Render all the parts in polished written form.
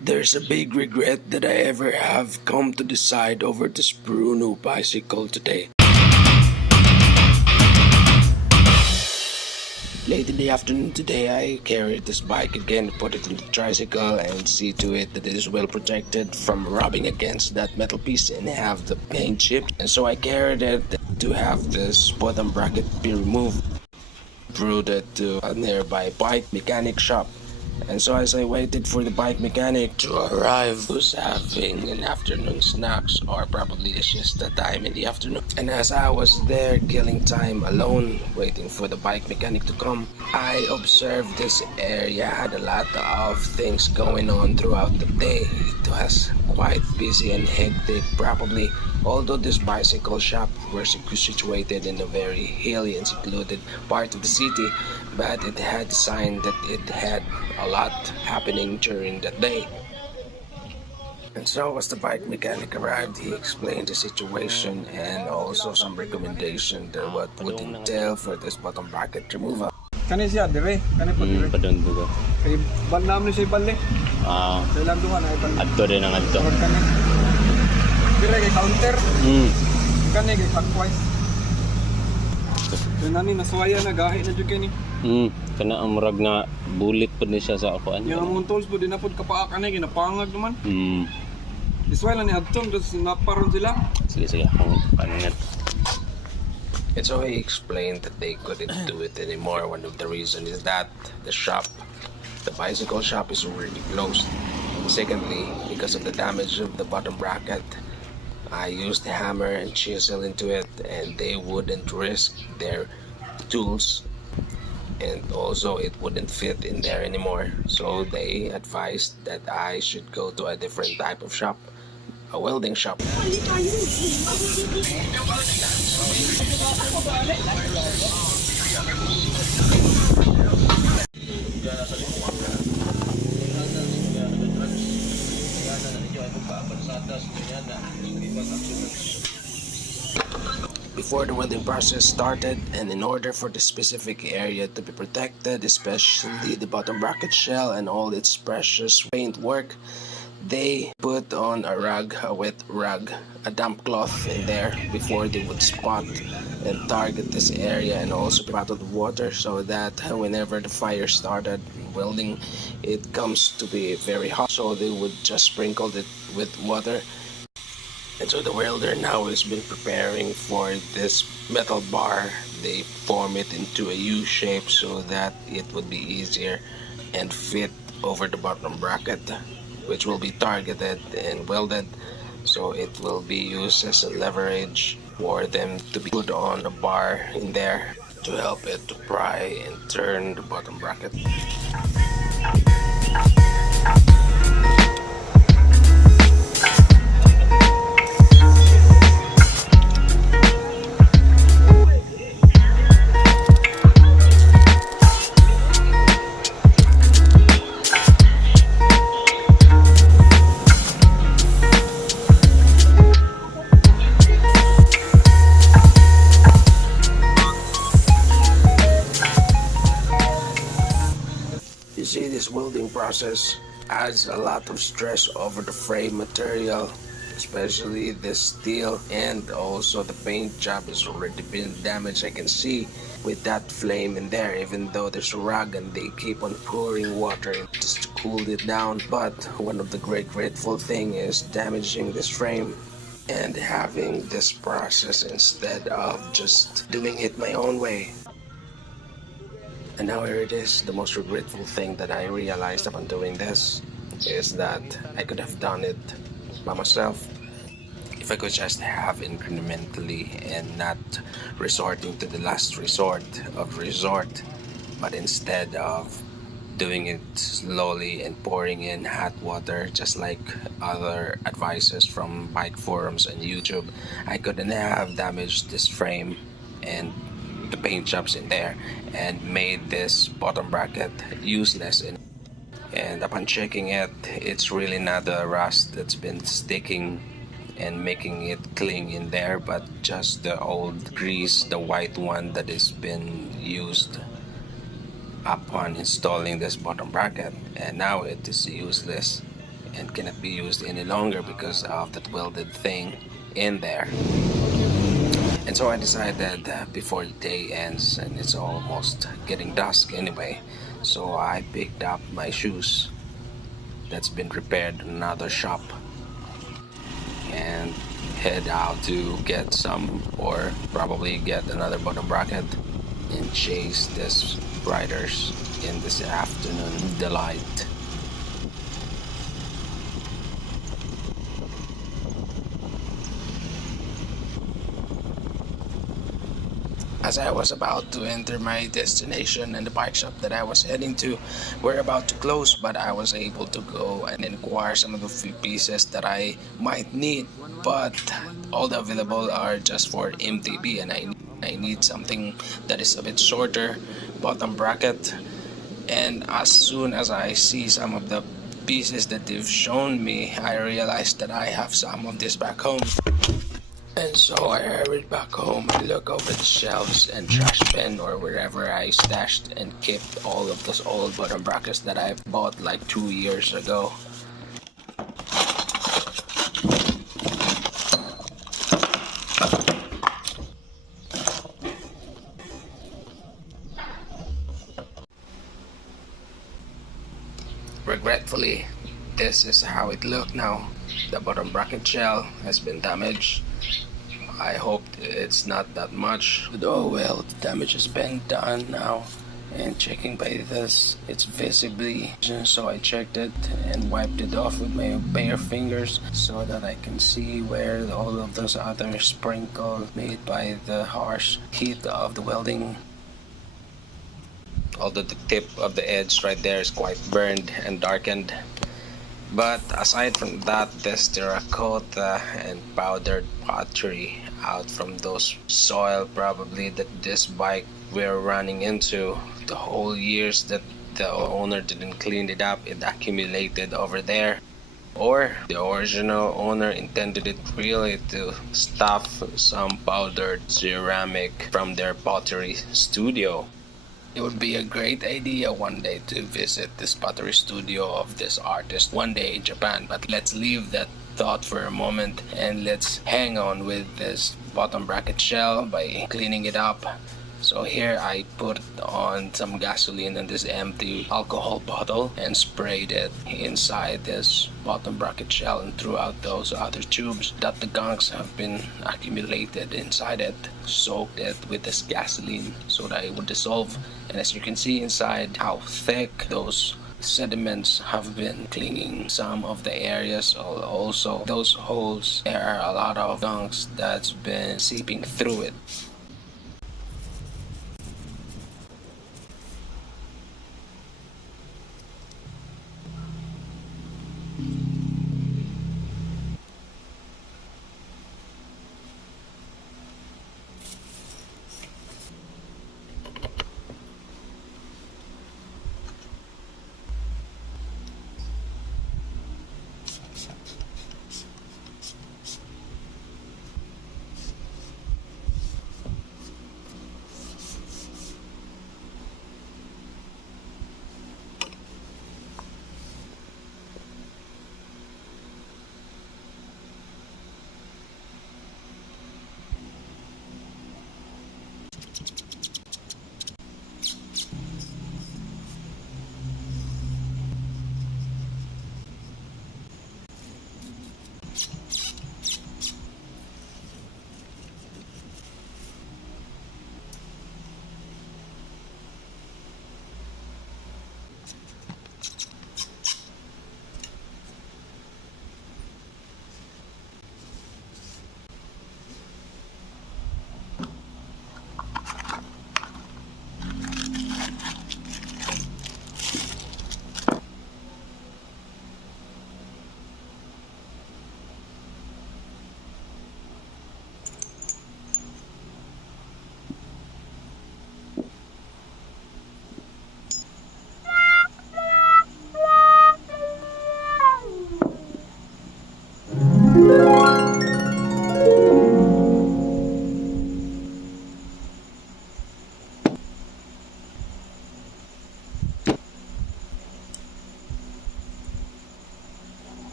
There's a big regret that I ever have come to decide over this BRUNO bicycle today. Late in the afternoon today, I carried this bike again, put it in the tricycle, and see to it that it is well protected from rubbing against that metal piece and have the paint chipped. And so I carried it to have this bottom bracket be removed, brought it to a nearby bike mechanic shop. And so as I waited for the bike mechanic to arrive, who's having an afternoon snacks or probably a siesta time in the afternoon. And as I was there killing time alone, waiting for the bike mechanic to come, I observed this area had a lot of things going on throughout the day. It was quite busy and hectic probably. Although this bicycle shop was situated in a very hilly and secluded part of the city, but it had a sign that it had a lot happening during that day. And so as the bike mechanic arrived, he explained the situation and also some recommendation that what would entail for this bottom bracket removal. Kani siya dire, kani po dire. Padung ko. Kay ban namin siya balik. Sa ilang duha na iban. Adto din ang adto. Kani. Dire kay counter. Kani kay clockwise. Then nani nasuwaya na gahi na jud kani. Kana ang murag na bullet pud ni siya sa akuan. Yang among tools pud dinapod kapaa kani ginapangag naman. Isway lang ni adtong dos naparon sila. Sige pangat. And so he explained that they couldn't do it anymore. One of the reasons is that the bicycle shop is already closed. Secondly, because of the damage of the bottom bracket, I used the hammer and chisel into it and they wouldn't risk their tools, and also it wouldn't fit in there anymore. So they advised that I should go to a different type of shop, a welding shop. Before the welding process started, and in order for the specific area to be protected, especially the bottom bracket shell and all its precious paint work, they put on a rug, a wet rug, a damp cloth in there before they would spot and target this area, and also bottled water so that whenever the fire started welding, it comes to be very hot, so they would just sprinkle it with water. And so the welder now has been preparing for this metal bar. They form it into a U shape so that it would be easier and fit over the bottom bracket, which will be targeted and welded, so it will be used as a leverage for them to be put on a bar in there to help it to pry and turn the bottom bracket. You see, this welding process adds a lot of stress over the frame material, especially this steel, and also the paint job has already been damaged. I can see with that flame in there, even though there's a rug and they keep on pouring water just to cool it down. But one of the grateful thing is damaging this frame and having this process instead of just doing it my own way. And now here it is. The most regretful thing that I realized upon doing this is that I could have done it by myself. If I could just have incrementally and not resorting to the last resort, but instead of doing it slowly and pouring in hot water just like other advices from bike forums and YouTube, I couldn't have damaged this frame and the paint jobs in there and made this bottom bracket useless. And upon checking it, it's really not the rust that's been sticking and making it cling in there, but just the old grease, the white one that has been used upon installing this bottom bracket, and now it is useless. and cannot be used any longer because of that welded thing in there. And so I decided before the day ends, and it's almost getting dusk anyway, so I picked up my shoes that's been repaired in another shop and head out to get some, or probably get another bottom bracket, and chase these riders in this afternoon delight. As I was about to enter my destination, and the bike shop that I was heading to were about to close, but I was able to go and inquire some of the few pieces that I might need, but all the available are just for MTB, and I need something that is a bit shorter bottom bracket. And as soon as I see some of the pieces that they've shown me, I realized that I have some of this back home. And so I hurried back home and looked over the shelves and trash bin or wherever I stashed and kept all of those old bottom brackets that I bought like 2 years ago. Regretfully, this is how it looked now. The bottom bracket shell has been damaged. I hope it's not that much, but oh well, the damage has been done now. And checking by this, it's visibly, so I checked it and wiped it off with my bare fingers so that I can see where all of those other sprinkles made by the harsh heat of the welding. Although the tip of the edge right there is quite burned and darkened. But aside from that, this terracotta and powdered pottery out from those soil probably that this bike we're running into. The whole years that the owner didn't clean it up, it accumulated over there. Or the original owner intended it really to stuff some powdered ceramic from their pottery studio. It would be a great idea one day to visit this pottery studio of this artist one day in Japan, but let's leave that thought for a moment and let's hang on with this bottom bracket shell by cleaning it up. So here I put on some gasoline in this empty alcohol bottle and sprayed it inside this bottom bracket shell and throughout those other tubes that the gunks have been accumulated inside it. Soaked it with this gasoline so that it would dissolve, and as you can see inside how thick those sediments have been cleaning some of the areas. Also those holes, there are a lot of gunks that's been seeping through it.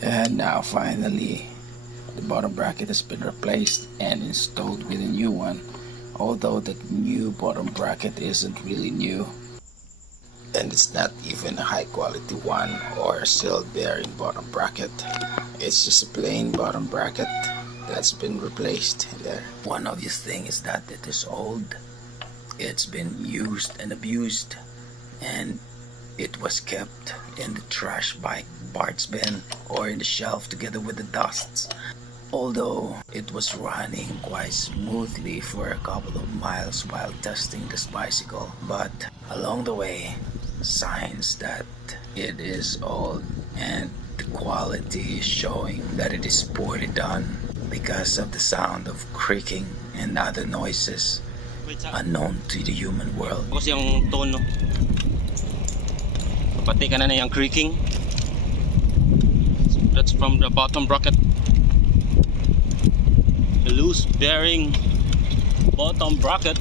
And now finally, the bottom bracket has been replaced and installed with a new one. Although the new bottom bracket isn't really new, and it's not even a high quality one or a sealed bearing bottom bracket. It's just a plain bottom bracket that's been replaced there. One obvious thing is that it is old. It's been used and abused, and it was kept in the trash bike parts bin or in the shelf together with the dusts. Although it was running quite smoothly for a couple of miles while testing this bicycle, but along the way, signs that it is old and the quality is showing that it is poorly done because of the sound of creaking and other noises unknown to the human world. Kasi yung tone, no? Pati ka na yung creaking. That's from the bottom bracket. The loose bearing bottom bracket.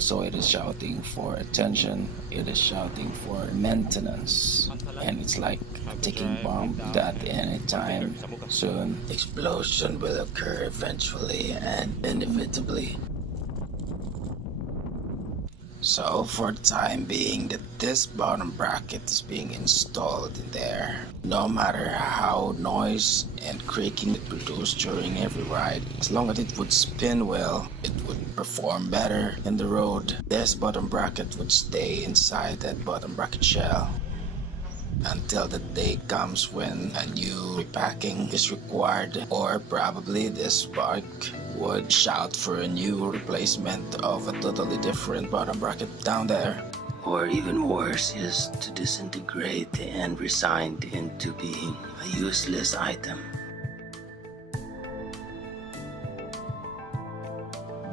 So it is shouting for attention, it is shouting for maintenance, and it's like a ticking bomb that any time soon explosion will occur eventually and inevitably. So for the time being that this bottom bracket is being installed in there, no matter how noise and creaking it produced during every ride, as long as it would spin well, it would perform better in the road. This bottom bracket would stay inside that bottom bracket shell until the day comes when a new repacking is required, or probably this bike would shout for a new replacement of a totally different bottom bracket down there. or even worse, is to disintegrate and resigned into being a useless item.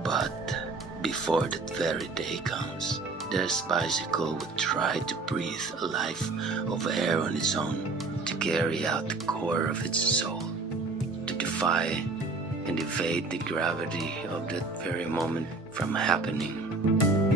But before that very day comes, this bicycle would try to breathe a life of air on its own, to carry out the core of its soul, to defy and evade the gravity of that very moment from happening.